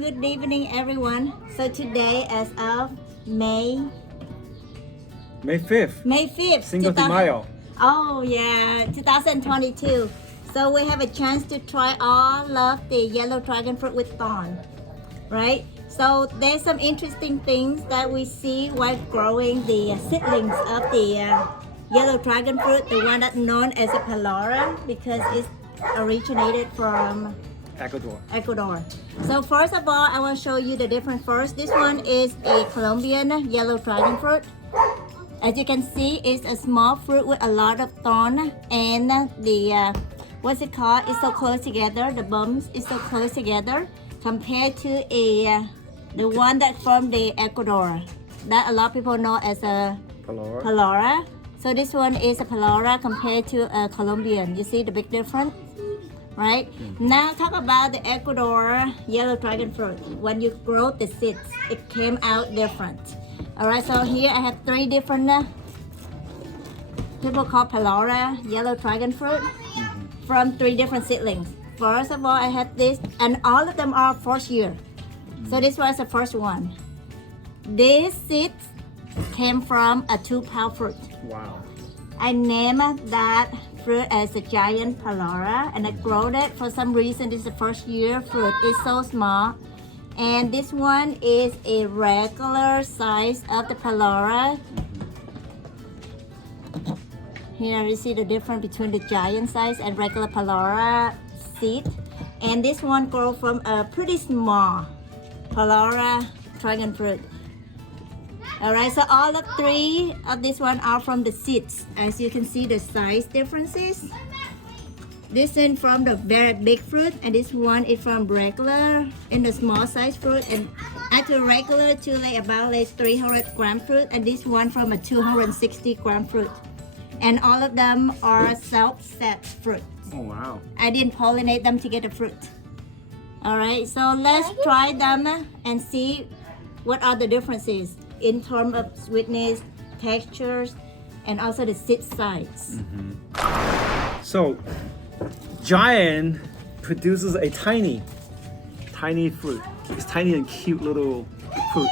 good evening everyone. So today as of May 5th. May 5th. Cinco de Mayo. Oh yeah, 2022. So we have a chance to try all of the yellow dragon fruit with thorn, right? So there's some interesting things that we see while growing the seedlings of the yellow dragon fruit, the one that's known as a palora because it's originated from Ecuador. So first of all, I want to show you the difference first. This one is a Colombian yellow dragon fruit. As you can see, it's a small fruit with a lot of thorn, and the what's it called? It's so close together. The bulbs is so close together compared to the one that's from the Ecuador that a lot of people know as a palora. So this one is a palora compared to a Colombian. You see the big difference, right? Now talk about the Ecuador yellow dragon fruit. When you grow the seeds, it came out different. All right, so here I have three different people call palora yellow dragon fruit from three different seedlings. First of all, I had this, and all of them are first year. So this was the first one. These seeds came from a 2-pound fruit. Wow. I named that fruit as a giant palora, and I grown it for some reason. This is the first year fruit. It's so small. And this one is a regular size of the palora. Here you see the difference between the giant size and regular palora seed. And this one grows from a pretty small palora dragon fruit. All right, so all of three of this one are from the seeds. As you can see, the size differences. This is from the very big fruit, and this one is from regular in the small size fruit. And actually regular to about 300 gram fruit, and this one from a 260 gram fruit. And all of them are self-set fruit. Oh wow. I didn't pollinate them to get the fruit. All right, so let's try them and see what are the differences in terms of sweetness, textures, and also the seed size. So, giant produces a tiny fruit. It's tiny and cute little fruit,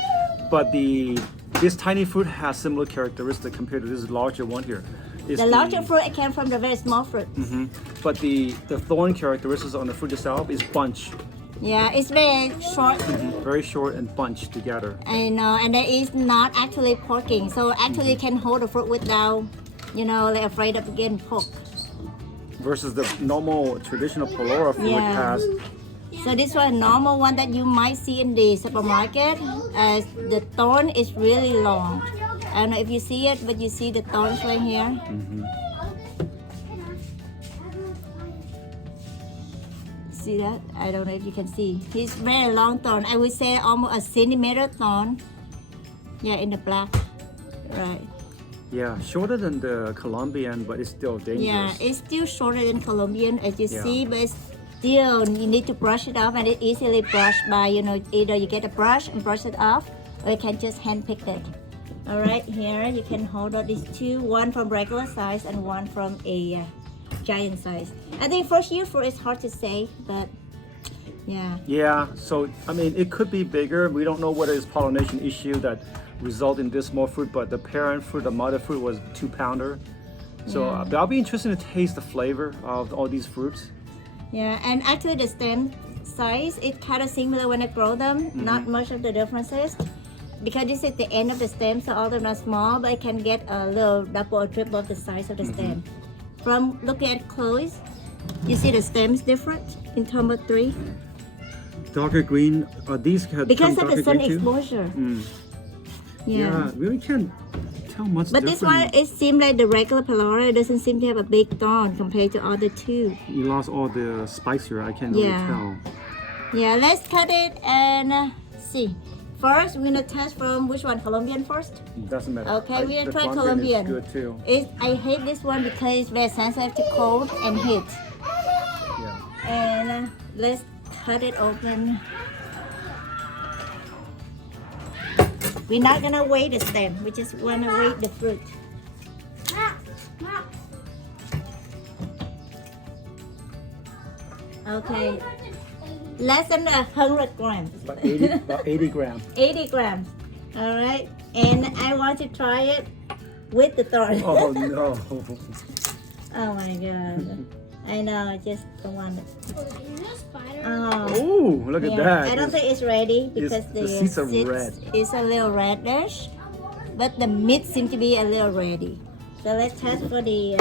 but this tiny fruit has similar characteristics compared to this larger one here. The larger fruit it came from the very small fruit. But the thorn characteristics on the fruit itself is bunched. Yeah, it's very short. Very short and bunched together. I know, and it is not actually poking. So actually can hold the fruit without, afraid of getting poked. Versus the normal traditional palora fruit has. So this one normal one that you might see in the supermarket, as the thorn is really long. I don't know if you see it, but you see the thorns right here. See that? I don't know if you can see. It's very long thorn. I would say almost a centimeter thorn. Yeah, in the black. Right. Yeah, shorter than the Colombian, but it's still dangerous. Yeah, it's still shorter than Colombian as you see, but it's still you need to brush it off, and it's easily brushed by either you get a brush and brush it off, or you can just hand pick it. All right, here you can hold out these two, one from regular size and one from a giant size. I think first year fruit is hard to say, but yeah. Yeah, so I mean it could be bigger. We don't know whether it's pollination issue that result in this small fruit, but the parent fruit, the mother fruit was 2-pounder. So I'll be interested to taste the flavor of all these fruits. Yeah, and actually the stem size is kind of similar when I grow them. Not much of the differences. Because this is the end of the stem, so all of them are small, but I can get a little double or triple of the size of the stem. From looking at close, you see the stem is different in terms of three. Darker green, these have because of the sun exposure. Yeah, really can't tell much. But this one, it seems like the regular palora. It doesn't seem to have a big thorn compared to other two. You lost all the spice here. I can't really tell. Yeah, let's cut it and see. First, we're gonna test from which one? Colombian first? Doesn't matter. Okay, we're gonna try Colombian. Is good too. I hate this one because it's very sensitive to cold and heat. Yeah. And let's cut it open. We're not gonna weigh the stem. We just wanna weigh the fruit. Okay. less than 100 grams. About 80 grams. 80 grams. All right. And I want to try it with the thorn. Oh no. Oh my god. I know, I just don't want it. Oh, Oh, look at yeah. that. I don't think it's ready because the seeds are red. It's a little reddish, but the meat seems to be a little ready. So let's test for the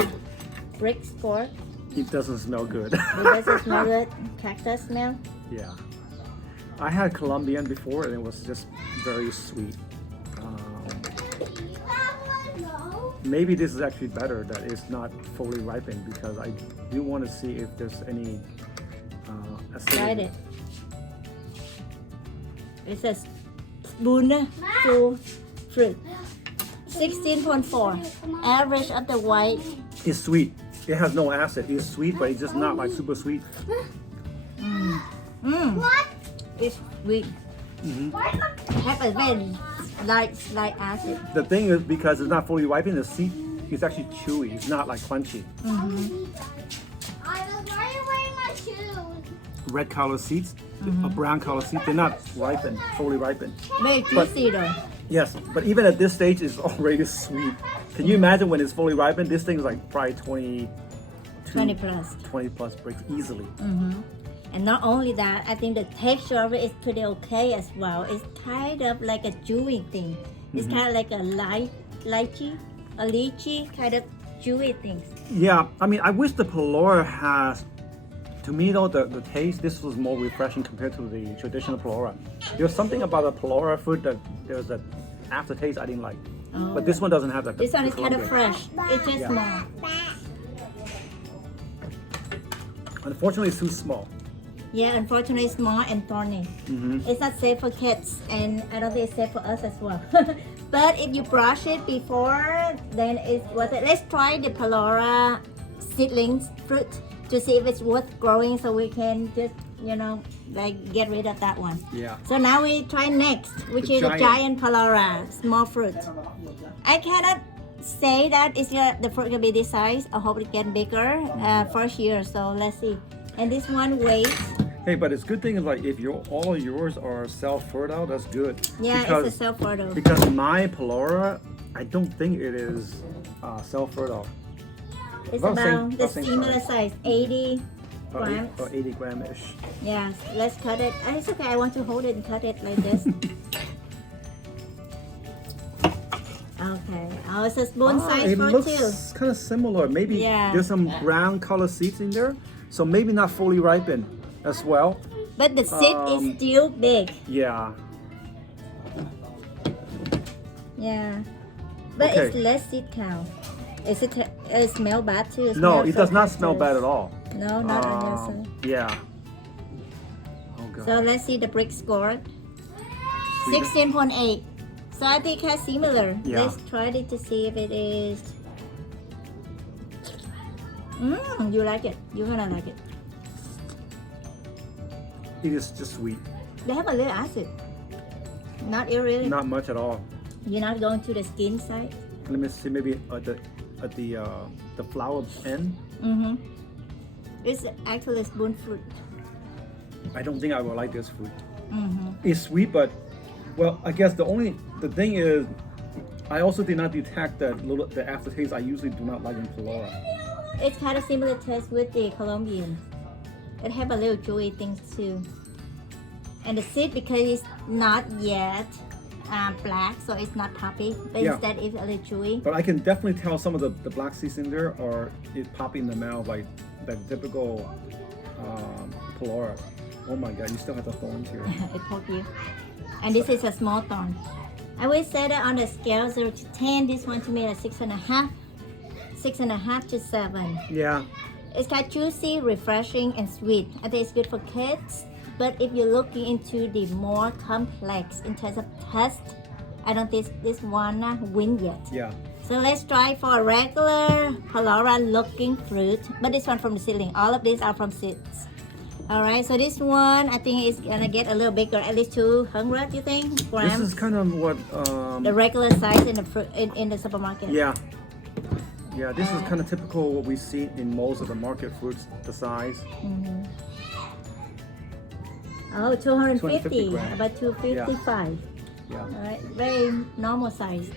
brick sport. It doesn't smell good. It doesn't smell good. Cactus smell. Yeah. I had Colombian before and it was just very sweet. Maybe this is actually better that it's not fully ripened because I do want to see if there's any acidity. Tried it. It says spoonful fruit. 16.4. Average of the white. It's sweet. It has no acid. It's sweet, but it's just not like super sweet. It's sweet. Have a very light acid. The thing is, because it's not fully ripened, the seed is actually chewy. It's not like crunchy. Why are you wearing my shoes? Red color seeds, brown color seeds, they're not ripened, fully ripened. Very juicy though. Yes, but even at this stage, it's already sweet. Can you imagine when it's fully ripened? This thing is like probably 20 plus bricks easily. And not only that, I think the texture of it is pretty okay as well. It's kind of like a chewy thing. It's kind of like a lychee kind of chewy thing. Yeah, I mean, I wish the Palora has, to me though, the taste, this was more refreshing compared to the traditional Palora. There's something about the Palora fruit that there's an aftertaste I didn't like. But this one doesn't have that. This one is kind of Colombian. fresh. It's just small. Unfortunately, it's too small. Yeah, unfortunately, it's small and thorny. It's not safe for kids, and I don't think it's safe for us as well. But if you brush it before, then it's worth it. Let's try the Palora seedlings fruit to see if it's worth growing, so we can just, like get rid of that one. Yeah. So now we try next, which is a giant Palora, small fruit. I cannot say that the fruit will be this size. I hope it get bigger first year. So let's see. And this one weighs. Hey, but it's good thing is like if all of yours are self-fertile, that's good. Yeah, because, it's a self-fertile. Because my Palora, I don't think it is self-fertile. It's About about the same similar size, 80 grams. Or 80 gram-ish. Yes, let's cut it. It's okay, I want to hold it and cut it like this. Okay, it's a spoon size it for looks two. kind of similar. Maybe there's some brown color seeds in there. So maybe not fully ripened as well. But the seed is still big. Yeah. Yeah. But Okay. it's less seed count. Is it smell bad too? No, it does not smell bad at all. No, not on your side. Yeah. Oh god. So let's see the brick score. 16.8. So I think it's similar. Yeah. Let's try it to see if it is. You like it. You're gonna like it. It is just sweet. They have a little acid. Not really. Not much at all. You're not going to the skin side. Let me see. Maybe at the flower end. It's actually spoon fruit. I don't think I will like this fruit. It's sweet, but well, I guess the thing is, I also did not detect the aftertaste I usually do not like in Palora. It's kind of similar taste with the Colombian. It have a little chewy things too. And the seed, because it's not yet black, so it's not poppy, but instead it's a little chewy. But I can definitely tell some of the black seeds in there are popping in the mouth like that typical Palora. Oh my god, you still have the thorns here. It poke you. And this is a small thorn. I would say that on a scale 0 to 10, this one to me is 6.5. 6.5 to 7. Yeah. It's kind of juicy, refreshing, and sweet. I think it's good for kids. But if you're looking into the more complex in terms of taste, I don't think this one win yet. Yeah. So let's try for a regular Palora looking fruit. But this one from the seedling. All of these are from seeds. Alright, so this one I think is gonna get a little bigger, at least 200, you think? Grams? This is kind of what the regular size in the fruit in the supermarket. Yeah. Yeah, this is kind of typical what we see in most of the market fruits, the size. Oh, 250, 250 grams. about 255. Yeah. All right, very normal size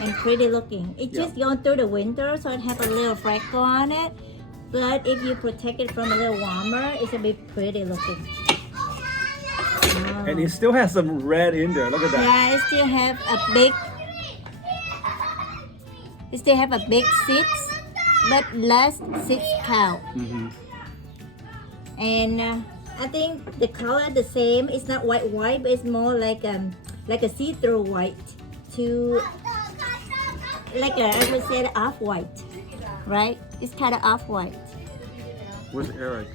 and pretty looking. It's Yeah. just going through the winter, so it has a little freckle on it. But if you protect it from a little warmer, it's a bit pretty looking. Wow. And it still has some red in there. Look at that. Yeah, it still have a big. It still have a big seeds, but less seeds count. Mm-hmm. And I think the color the same. It's not white, but it's more like a see-through white to like I would say off-white, right? It's kind of off-white. Where's Eric?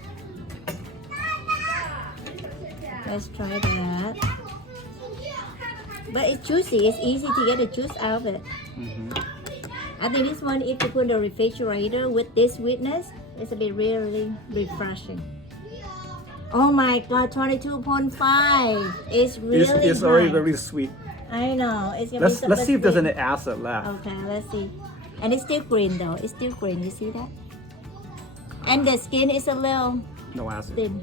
Let's try that. But it's juicy. It's easy to get the juice out of it. Mm-hmm. I think this one, if you put in the refrigerator with this sweetness, it's a bit really refreshing. Oh my God, 22.5. It's really It's already high. very sweet. I know. It's gonna be Let's see if there's sweet. any acid left. Okay, let's see. And it's still green though. It's still green. You see that? And the skin is a little No acid. thin.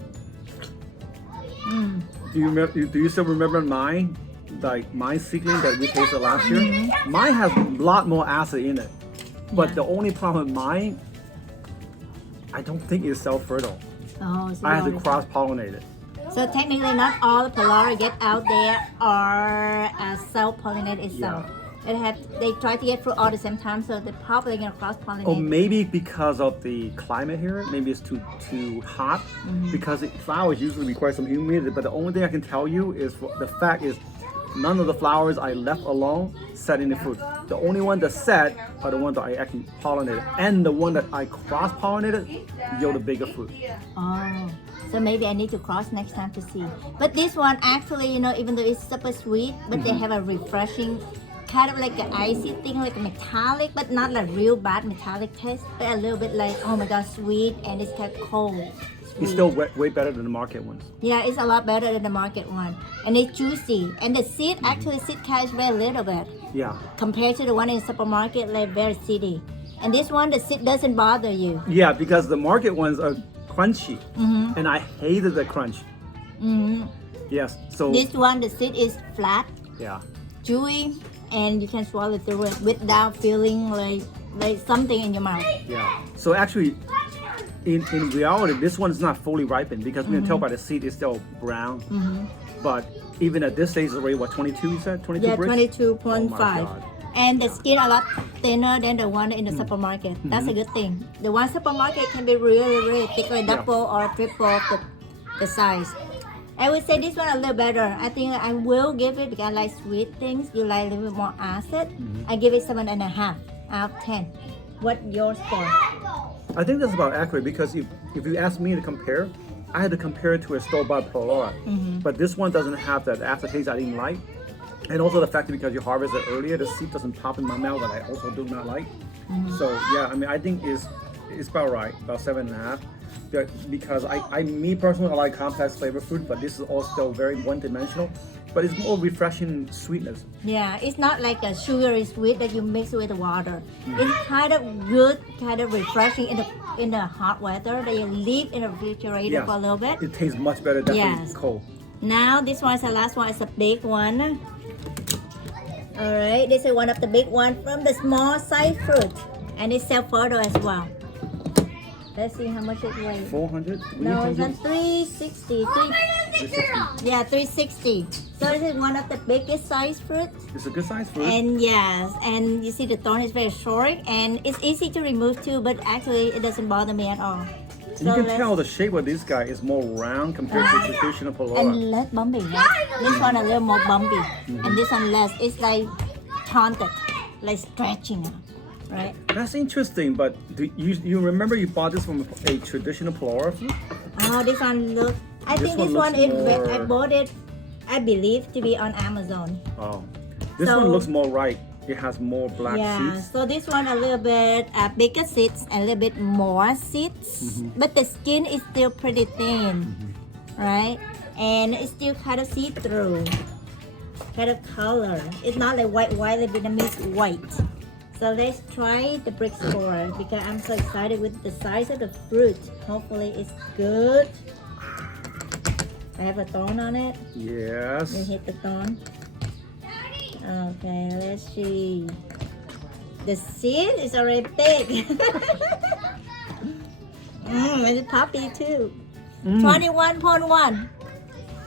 Mm. Do you still remember mine? Like my seedling that we tasted last year? Mm-hmm. Mine has a lot more acid in it. But Yeah. the only problem with mine, I don't think it's self-fertile. Oh, so I have you to already- cross-pollinate it. So technically, not all the Polari get out there are self-pollinate itself. They try to get fruit all the same time, so they're probably gonna cross-pollinate. Or maybe because of the climate here, maybe it's too hot. Mm-hmm. Because flowers usually require some humidity. But the only thing I can tell you is the fact is none of the flowers I left alone set in the fruit. The only one that set are the ones that I actually pollinated, and the one that I cross-pollinated yield a bigger fruit. Oh, so maybe I need to cross next time to see. But this one actually, even though it's super sweet, but they have a refreshing, kind of like an icy thing, like a metallic, but not like real bad metallic taste, but a little bit like, oh my God, sweet, and it's kind of cold. It's Sweet. still way better than the market ones. Yeah, it's a lot better than the market one, and it's juicy. And the seed actually seed count is very little bit Yeah. compared to the one in the supermarket, like very seedy. And this one, the seed doesn't bother you. Yeah, because the market ones are crunchy, Mm-hmm. and I hated the crunch. Mm-hmm. Yes, so This one, the seed is flat, yeah. chewy, and you can swallow through it without feeling like something in your mouth. Yeah. So actually, in reality, this one is not fully ripened because we can tell by the seed it's still brown. Mm-hmm. But even at this stage, it's already what 22? You said 22 Yeah, bricks? 22.5. Oh my God. And the skin a lot thinner than the one in the supermarket. That's a good thing. The one supermarket can be really, really thick, like Yeah. double or triple the size. I would say this one a little better. I think I will give it, because I like sweet things. You like a little bit more acid. I give it 7.5 out of 10. What your score? I think that's about accurate because if you ask me to compare, I had to compare it to a store-bought Polora. But this one doesn't have that aftertaste I didn't like. And also the fact that because you harvest it earlier, the seed doesn't pop in my mouth that I also do not like. So yeah, I mean, I think it's about right, about 7.5. Because me personally, I like complex flavor food, but this is all still very one-dimensional. But it's more refreshing sweetness. Yeah, it's not like a sugary sweet that you mix with water. It's kind of good, kind of refreshing in the hot weather that you leave in the refrigerator Yeah. for a little bit. It tastes much better definitely Yes. cold. Now this one is the last one. It's a big one. All right, this is one of the big one from the small size fruit, and it's self-fertile as well. Let's see how much it weighs. 400? No, it's 300? on 360. 360. Yeah, 360. So this is one of the biggest size fruits. It's a good size fruit. And yes, and you see the thorn is very short, and it's easy to remove too, but actually it doesn't bother me at all. You can tell the shape of this guy is more round compared to traditional Polora. And less bumpy, right? This one a little more bumpy, and this one less. It's like taunted, like stretching out, right? That's interesting, but do you remember you bought this from a traditional Polora fruit? Oh, this one look. I This think one this one looks is. I more- bought it. I believe to be on Amazon. Oh, this So- one looks more ripe. It has more black Yeah, seeds. so this one a little bit bigger seeds, a little bit more seeds, but the skin is still pretty thin, right? And it's still kind of see-through, kind of color. It's not like white Vietnamese white. So let's try the brick score because I'm so excited with the size of the fruit. Hopefully it's good. I have a thorn on it. Yes. You hit the thorn. Okay, let's see. The seed is already big. It's poppy too. 21.1.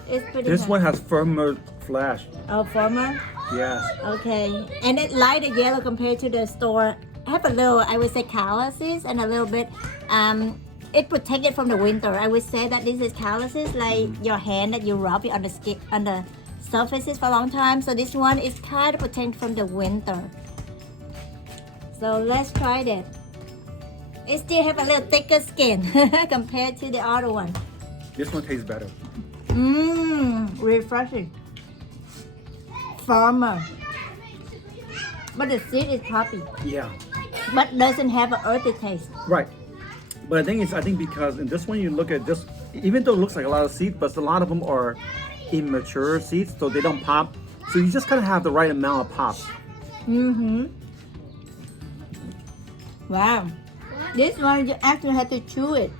It's pretty This high. one has firmer flesh. Oh, firmer? Yes. Okay. And it lighter yellow compared to the store. I have a little, I would say calluses and a little bit, it protected from the winter. I would say that this is calluses, like your hand that you rub it on the skin, on the surfaces for a long time. So this one is kind of protected from the winter. So let's try that. It still have a little thicker skin compared to the other one. This one tastes better. Refreshing. Firmer. But the seed is poppy. Yeah. But doesn't have an earthy taste. Right. But the thing is, I think because in this one you look at this, even though it looks like a lot of seeds, but a lot of them are immature seeds, so they don't pop. So you just kind of have the right amount of pop. Wow. This one you actually have to chew it.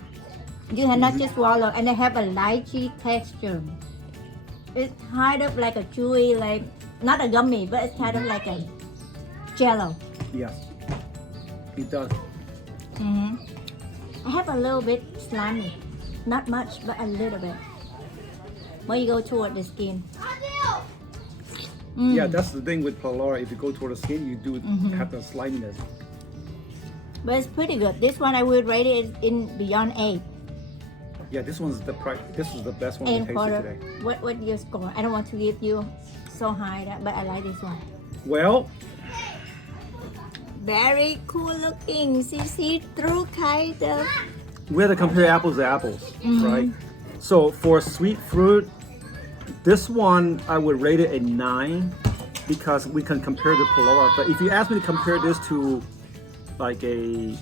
You have not just swallow, and they have a lychee texture. It's kind of like a chewy, like not a gummy, but it's kind of like a jello. Yes. It does. I have a little bit slimy, not much, but a little bit. When you go toward the skin. Yeah, that's the thing with Palora. If you go toward the skin, you do have the sliminess. But it's pretty good. This one I would rate it in beyond 8. Yeah, this one's the price. This is the best one 8 we and tasted quarter. today. What your score? I don't want to give you so high, but I like this one. Well, Very cool looking. See through kind of. we have to compare apples to apples, right? So for sweet fruit, this one I would rate it a 9 because we can compare to Palora. But if you ask me to compare this to like a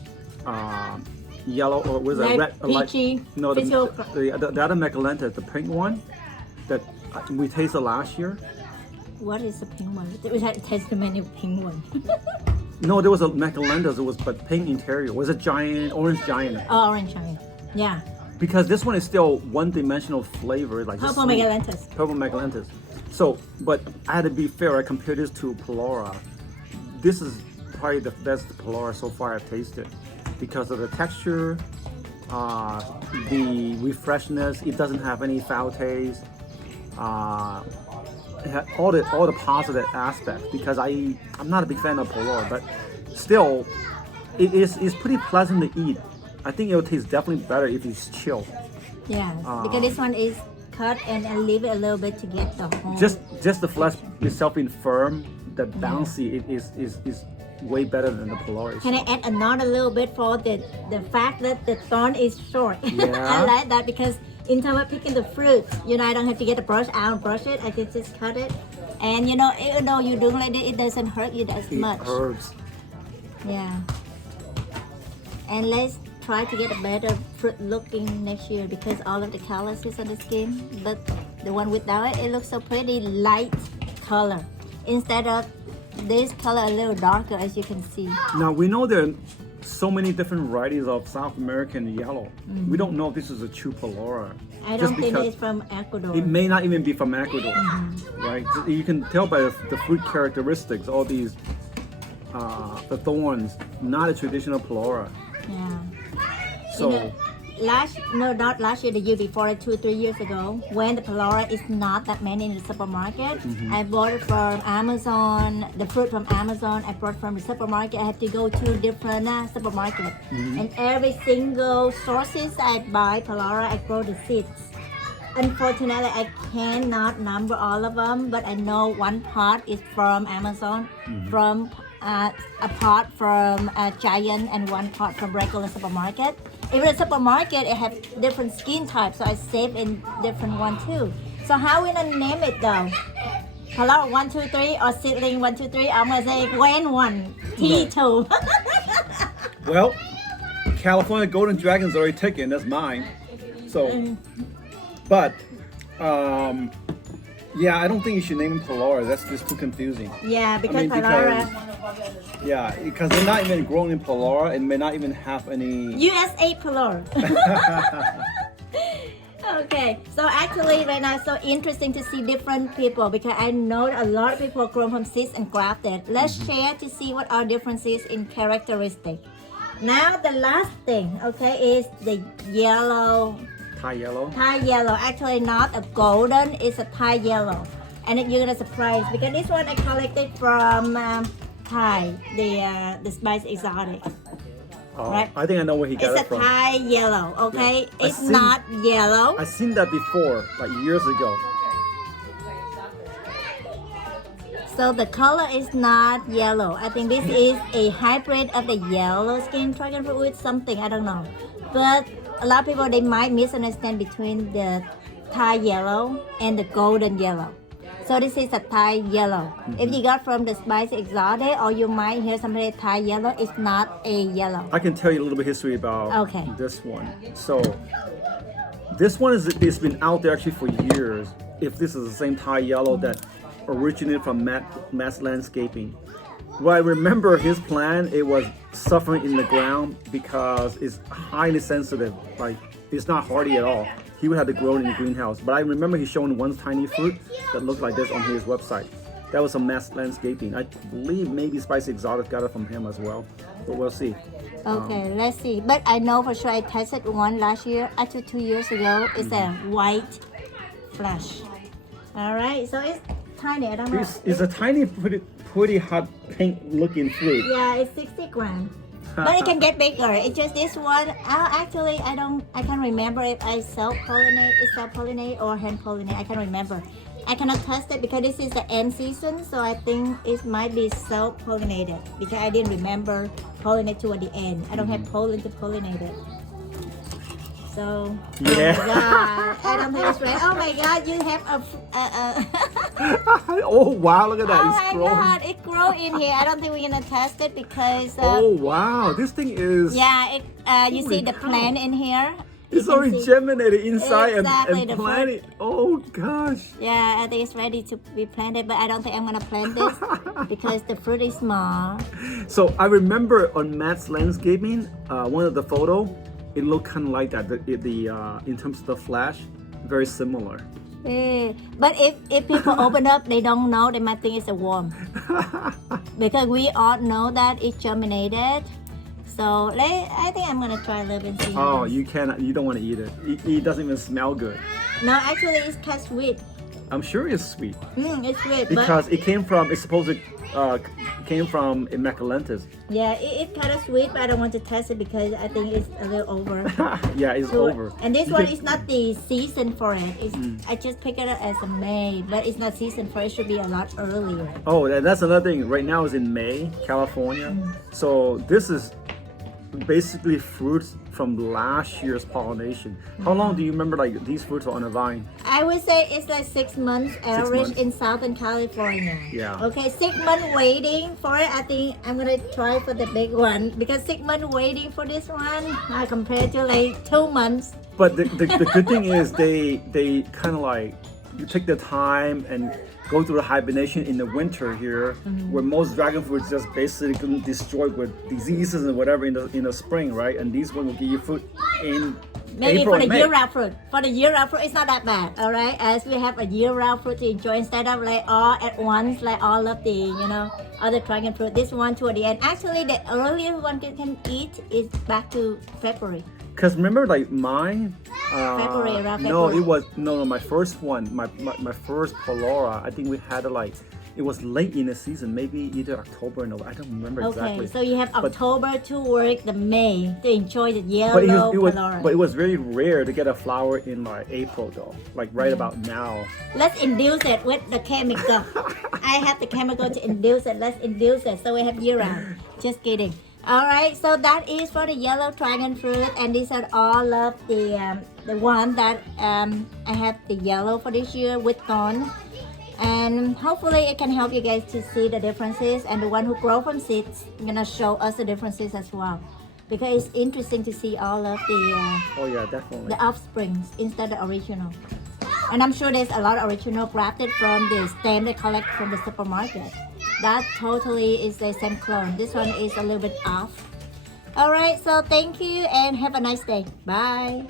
yellow or was it red? Peachy. No, the Physical- other Macalenta, the pink one that we tasted last year. What is the pink one? We had tasted many pink one. No, there was a Macalenta. It was but pink interior. Was it giant, orange giant? Oh, orange shine. Yeah. Because this one is still one-dimensional flavor, like just Purple sweet. Megalentus. Purple Megalentus. So, but I had to be fair. I compared this to Palora. This is probably the best Palora so far I've tasted because of the texture, the refreshness. It doesn't have any foul taste. It had all the positive aspects because I'm not a big fan of Palora, but still, it's pretty pleasant to eat. I think it will taste definitely better if it's chilled. Yeah. Because this one is cut and leave it a little bit to get the whole. Just the flesh itself being firm, the bouncy is way better than the Palora. Can I add another little bit for the fact that the thorn is short? Yeah. I like that because in time of picking the fruit, I don't have to get the brush out and brush it. I can just cut it. And even though you're doing like this, it doesn't hurt you as much. It hurts. Yeah. And let's try to get a better fruit looking next year because all of the colors is on the skin. But the one without it looks so pretty light color. Instead of this color a little darker, as you can see. Now we know there are so many different varieties of South American yellow. We don't know if this is a true Palora. I just don't think because it's from Ecuador. it may not even be from Ecuador, right? You can tell by the fruit characteristics, all these, the thorns, not a traditional Palora. Yeah. So, Not last year, the year before, 2-3 years ago, when the Palora is not that many in the supermarket, I bought it from Amazon, the fruit from Amazon, I brought from the supermarket. I had to go to different supermarkets. And every single sources I buy Palora, I grow the seeds. Unfortunately, I cannot number all of them, but I know one part is from Amazon, from a part from Giant, and one part from regular supermarket. Even the supermarket, it have different skin types, so I save in different one too. So how we gonna name it though? Palora 1, 2, 3 or Seedling 1, 2, 3? I'm gonna say Gwen 1, T2. well, California Golden Dragon's already taken. That's mine. So, but, yeah, I don't think you should name them Palora. That's just too confusing. Yeah, because Palora. Yeah, because they're not even grown in Palora and may not even have any. USA Palora. Okay, so actually right now it's so interesting to see different people because I know a lot of people grown from seeds and grafted. Let's share to see what are differences in characteristic. Now the last thing, okay, is the yellow, Thai yellow. Thai yellow. Actually not a golden, it's a Thai yellow. And you're gonna surprise because this one I collected from Thai, the spice exotic. Oh, Right. I think I know where he got It's it a from. Thai yellow, okay? Yeah. It's not yellow. I seen that before, like years ago. So the color is not yellow. I think this is a hybrid of the yellow skin dragon fruit with something, I don't know. But a lot of people, they might misunderstand between the Thai yellow and the golden yellow. So this is a Thai yellow. If you got from the spicy exotic, or you might hear somebody Thai yellow, it's not a yellow. I can tell you a little bit history about Okay. this one. So this one it's been out there actually for years. If this is the same Thai yellow that originated from Matt's landscaping. Well, I remember his plant, it was suffering in the ground because it's highly sensitive. Like it's not hardy at all. He would have to grow it in the greenhouse. But I remember he showing one tiny fruit that looked like this on his website. That was a Matt's landscaping. I believe maybe Spicy Exotic got it from him as well. But we'll see. Okay, let's see. But I know for sure I tested one last year, actually 2 years ago. It's a white flesh. All right, so it's tiny. I don't know. It's a tiny, pretty hot pink looking fruit. Yeah, it's 60 grams. But it can get bigger. It's just this one. Actually, I can't remember if I self-pollinate or hand pollinate. I can't remember. I cannot test it because this is the end season, so I think it might be self-pollinated because I didn't remember pollinate toward the end. I don't have pollen to pollinate it. So, Yeah. oh my God, I don't think it's right. Oh my God, you have Oh wow, look at that. oh It's my growing. God, it grew in here. I don't think we're gonna test it because Oh wow, this thing is yeah, you Holy see the cow. plant in here. it's You can already see- germinated inside Exactly, and the planted. Oh gosh. Yeah, I think it's ready to be planted, but I don't think I'm gonna plant this because the fruit is small. So I remember on Matt's landscaping, one of the photo, it looked kind of like that. In terms of the flash, very similar. But if people open up, they don't know, they might think it's a worm. Because we all know that it germinated. So I think I'm gonna try a little bit and see. Oh, how it is. you don't want to eat it. It doesn't even smell good. No, actually it's kind of sweet. I'm sure it's sweet It's sweet, because it's supposed to came from Immaculentus. but yeah, it's kind of sweet, but I don't want to test it because I think it's a little over. Yeah, it's So- over. And this You one can- is not the season for it. I just picked it up as a May, but it's not season for it. It should be a lot earlier. Oh, and that's another thing. Right now is in May, California. So this is basically fruits from last year's pollination. How long do you remember like these fruits are on a vine? I would say it's like 6 months average months. in Southern California. Yeah. Okay, 6 months waiting for it. I think I'm gonna try for the big one because 6 months waiting for this one compared to like 2 months. But the good thing is they kind of like you take the time and go through the hibernation in the winter here, where most dragon fruits just basically destroyed with diseases and whatever in the spring, right? And these one will give you fruit in Maybe April for the and May. year-round fruit. For the year-round fruit, it's not that bad, all right? As we have a year-round fruit to enjoy instead of like all at once, like all of the, other dragon fruit. This one toward the end. Actually, the earliest one can eat is back to February. Cause remember, like mine. February, around No, February. it was no. My first one, my first Polora. I think we had it like it was late in the season, maybe either October or November. I don't remember Okay, exactly. so you have But- October to work the May to enjoy the But yellow it was Polora. but it was very rare to get a flower in like April though, like right about now. Let's induce it with the chemical. I have the chemical to induce it. Let's induce it so we have year round. Just kidding. All right, so that is for the yellow dragon fruit, and these are all of the one that I have the yellow for this year with thorn, and hopefully it can help you guys to see the differences. And the one who grow from seeds, I'm gonna show us the differences as well, because it's interesting to see all of Oh yeah, definitely. the offsprings instead of original. And I'm sure there's a lot of original grafted from the stem they collect from the supermarket. That totally is the same clone. This one is a little bit off. All right, so thank you and have a nice day. Bye.